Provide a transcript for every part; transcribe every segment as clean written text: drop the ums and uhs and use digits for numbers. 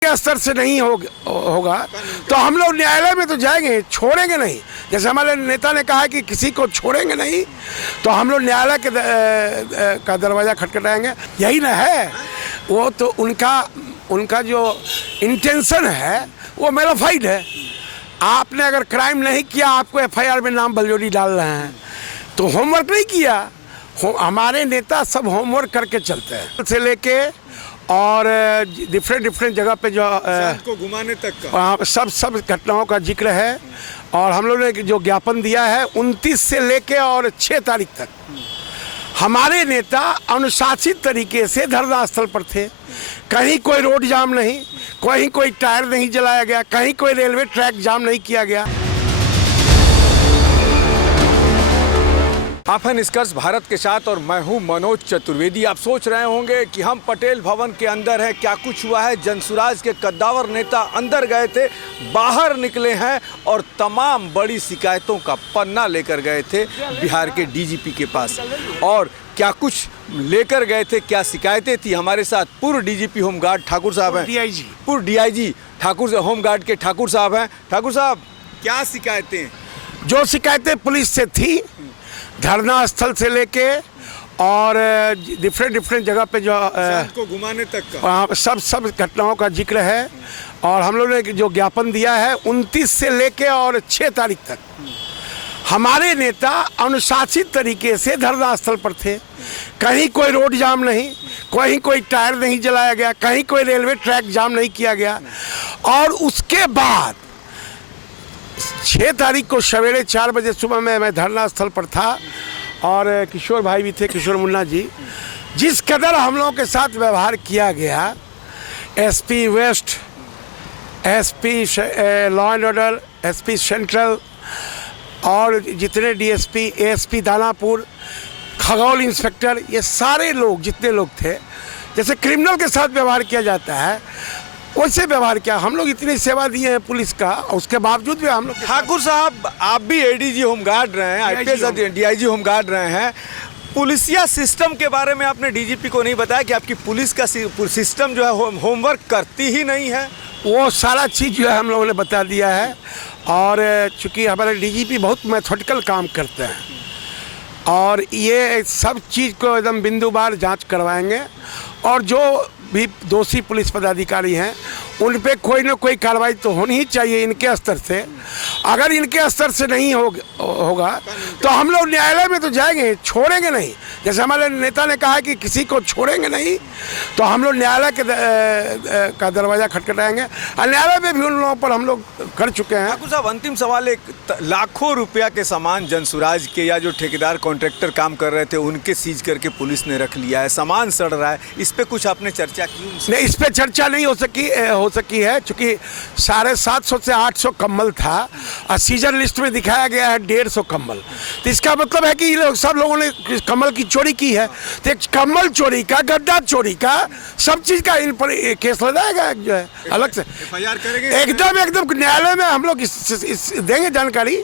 के स्तर से नहीं होगा तो हम लोग न्यायालय में तो जाएंगे, छोड़ेंगे नहीं। जैसे हमारे नेता ने कहा कि किसी को छोड़ेंगे नहीं, तो हम लोग न्यायालय का दरवाज़ा खटखटाएंगे। यही ना है, वो तो उनका जो इंटेंशन है वो मेलाफाइड है। आपने अगर क्राइम नहीं किया, आपको एफआईआर में नाम बलजोरी डाल रहे हैं, तो होमवर्क नहीं किया। हमारे नेता सब होमवर्क करके चलते हैं, से लेके और डिफरेंट जगह पे जो को घुमाने तक का सब घटनाओं का जिक्र है। और हम लोग ने जो ज्ञापन दिया है 29 से लेके और 6 तारीख तक, हमारे नेता अनुशासित तरीके से धरना स्थल पर थे। कहीं कोई रोड जाम नहीं, कहीं कोई टायर नहीं जलाया गया, कहीं कोई रेलवे ट्रैक जाम नहीं किया गया। आप हैं निष्कर्ष भारत के साथ और मैं हूं मनोज चतुर्वेदी। आप सोच रहे होंगे कि हम पटेल भवन के अंदर हैं, क्या कुछ हुआ है। जनसुराज के कद्दावर नेता अंदर गए थे, बाहर निकले हैं और तमाम बड़ी शिकायतों का पन्ना लेकर गए थे बिहार के डीजीपी के पास। और क्या कुछ लेकर गए थे, क्या शिकायतें थी, हमारे साथ पूर्व डीजीपी होमगार्ड ठाकुर साहब हैं, पूर्व डीआईजी ठाकुर होमगार्ड के ठाकुर साहब हैं। ठाकुर साहब, क्या शिकायतें? जो शिकायतें पुलिस से थी, धरना स्थल से लेके और डिफरेंट जगह पे जो को घुमाने तक का सब घटनाओं का जिक्र है। और हम लोग ने जो ज्ञापन दिया है 29 से लेके और 6 तारीख तक, हमारे नेता अनुशासित तरीके से धरना स्थल पर थे। कहीं कोई रोड जाम नहीं, कहीं कोई टायर नहीं जलाया गया, कहीं कोई रेलवे ट्रैक जाम नहीं किया गया। और उसके बाद 6 तारीख को सवेरे 4 बजे सुबह में मैं धरना स्थल पर था और किशोर भाई भी थे, किशोर मुन्ना जी। जिस कदर हम लोगों के साथ व्यवहार किया गया, SP west, SP law and order, SP central और जितने DSP, ASP Danapur, Khagaul inspector, ये सारे लोग जितने लोग थे, जैसे क्रिमिनल के साथ व्यवहार किया जाता है वैसे व्यवहार किया। हम लोग इतनी सेवा दिए हैं पुलिस का, उसके बावजूद भी हम लोग। ठाकुर साहब, आप भी एडीजी होमगार्ड रहे हैं, आईपीएस डीआईजी होमगार्ड रहे हैं। पुलिसिया सिस्टम के बारे में आपने डीजीपी को नहीं बताया कि आपकी पुलिस का सिस्टम जो है होमवर्क करती ही नहीं है? वो सारा चीज़ जो है हम लोगों ने बता दिया है। और चूँकि हमारे डीजीपी बहुत मैथोडिकल काम करते हैं और ये सब चीज़ को एकदम बिंदुवार जांच करवाएंगे। और जो भी दोषी पुलिस पदाधिकारी हैं उन पे कोई ना कोई कार्रवाई तो होनी ही चाहिए इनके स्तर से। अगर इनके स्तर से नहीं होगा तो हम लोग न्यायालय में तो जाएंगे, छोड़ेंगे नहीं। जैसे हमारे नेता ने कहा कि किसी को छोड़ेंगे नहीं, तो हम लोग न्यायालय का दरवाज़ा खटखटाएंगे। और न्यायालय में भी उन लोगों पर हम लोग कर चुके हैं। ठाकुर साहब, अंतिम सवाल, एक लाखों रुपया के सामान जनसुराज के या जो ठेकेदार कॉन्ट्रैक्टर काम कर रहे थे उनके सीज करके पुलिस ने रख लिया है, सामान सड़ रहा है, इस पर कुछ आपने चर्चा की? नहीं, इस पर चर्चा नहीं हो सकी है, चूँकि 750 से 800 कम्बल था और सीजर लिस्ट में दिखाया गया है 150 कम्बल। तो इसका मतलब है कि सब लोगों ने कम्बल की चोरी की है। तो एक कम्बल चोरी का, गड्ढा चोरी का, सब चीज़ का इन पर केस लगाएगा जो है अलग से। एफआईआर करेंगे एकदम न्यायालय में हम लोग इस देंगे जानकारी,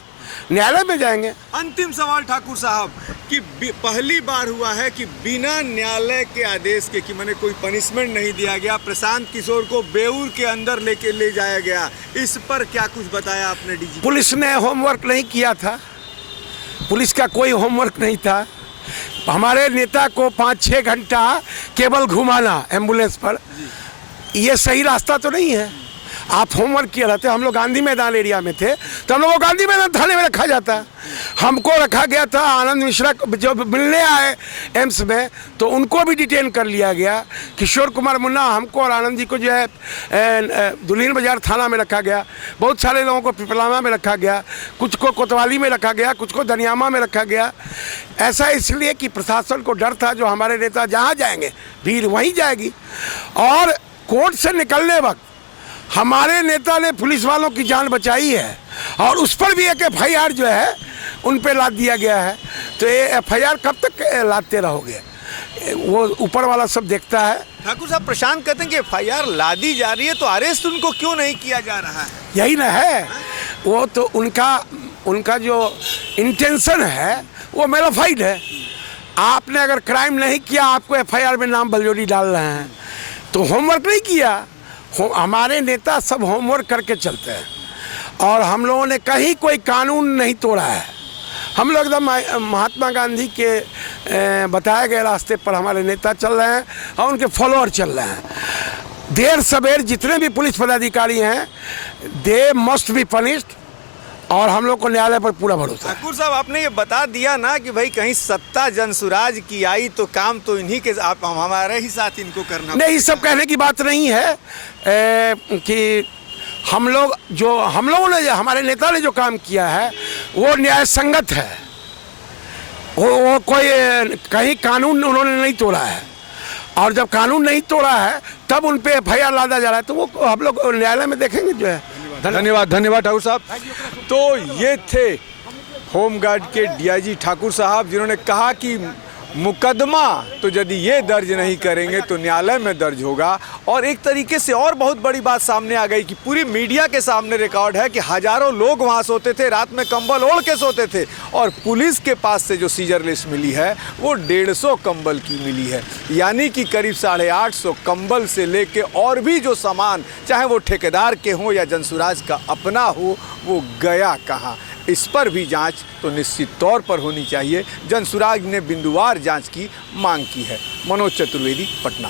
न्यायालय में जाएंगे। अंतिम सवाल ठाकुर साहब, कि पहली बार हुआ है कि बिना न्यायालय के आदेश के, कि मैंने कोई पनिशमेंट नहीं दिया गया, प्रशांत किशोर को बेऊर के अंदर ले जाया गया, इस पर क्या कुछ बताया आपने डीजी? पुलिस ने होमवर्क नहीं किया था, पुलिस का कोई होमवर्क नहीं था। हमारे नेता को 5-6 घंटा केवल घुमाना एम्बुलेंस पर, ये सही रास्ता तो नहीं है। आप होमवर्क किए रहते। हम लोग गांधी मैदान एरिया में थे तो हम लोग को गांधी मैदान थाने में रखा जाता। हमको रखा गया था, आनंद मिश्रा जो मिलने आए एम्स में तो उनको भी डिटेन कर लिया गया। किशोर कुमार मुन्ना, हमको और आनंद जी को जो है दुल्हिन बाजार थाना में रखा गया। बहुत सारे लोगों को पिपलामा में रखा गया, कुछ को कोतवाली में रखा गया, कुछ को दनियामा में रखा गया। ऐसा इसलिए कि प्रशासन को डर था, जो हमारे नेता जहाँ जाएंगे भीड़ वहीं जाएगी। और कोर्ट से निकलने वक्त हमारे नेता ने पुलिस वालों की जान बचाई है और उस पर भी एक एफआईआर जो है उन पे लाद दिया गया है। तो ये एफआईआर कब तक लादते रहोगे? वो ऊपर वाला सब देखता है। ठाकुर साहब, प्रशांत कहते हैं कि एफआईआर लादी जा रही है तो अरेस्ट उनको क्यों नहीं किया जा रहा है? यही ना है, वो तो उनका जो इंटेंशन है वो मेलाफाइड है। आपने अगर क्राइम नहीं किया, आपको एफआईआर में नाम बलजोरी डाल रहे हैं, तो होमवर्क नहीं किया। हमारे नेता सब होमवर्क करके चलते हैं और हम लोगों ने कहीं कोई कानून नहीं तोड़ा है। हम लोग एकदम महात्मा गांधी के बताए गए रास्ते पर हमारे नेता चल रहे हैं और उनके फॉलोअर चल रहे हैं। देर सवेर जितने भी पुलिस पदाधिकारी हैं, दे मस्ट बी पनिश्ड और हम लोग को न्यायालय पर पूरा भरोसा है। ठाकुर साहब, आपने ये बता दिया ना कि भाई कहीं सत्ता जनसुराज की आई तो काम तो इन्हीं के, आप हमारे ही साथ इनको करना नहीं, सब कहने की बात नहीं है कि हम लोगों ने, हमारे नेता ने जो काम किया है वो न्याय संगत है। वो कोई कहीं कानून उन्होंने नहीं तोड़ा है और जब कानून नहीं तोड़ा है तब उन पे FIR लादा जा रहा है, तो वो हम लोग न्यायालय में देखेंगे जो है। धन्यवाद ठाकुर साहब। तो ये थे होमगार्ड के DIG ठाकुर साहब, जिन्होंने कहा कि मुकदमा तो यदि ये दर्ज नहीं करेंगे तो न्यायालय में दर्ज होगा। और एक तरीके से और बहुत बड़ी बात सामने आ गई कि पूरी मीडिया के सामने रिकॉर्ड है कि हजारों लोग वहाँ सोते थे, रात में कंबल ओढ़ के सोते थे और पुलिस के पास से जो सीजर लिस्ट मिली है वो 150 कंबल की मिली है। यानी कि करीब 850 कंबल से लेके और भी जो सामान, चाहे वो ठेकेदार के हों या जनसुराज का अपना हो, वो गया कहाँ। इस पर भी जांच तो निश्चित तौर पर होनी चाहिए। जनसुराज ने बिंदुवार जांच की मांग की है। मनोज चतुर्वेदी, पटना।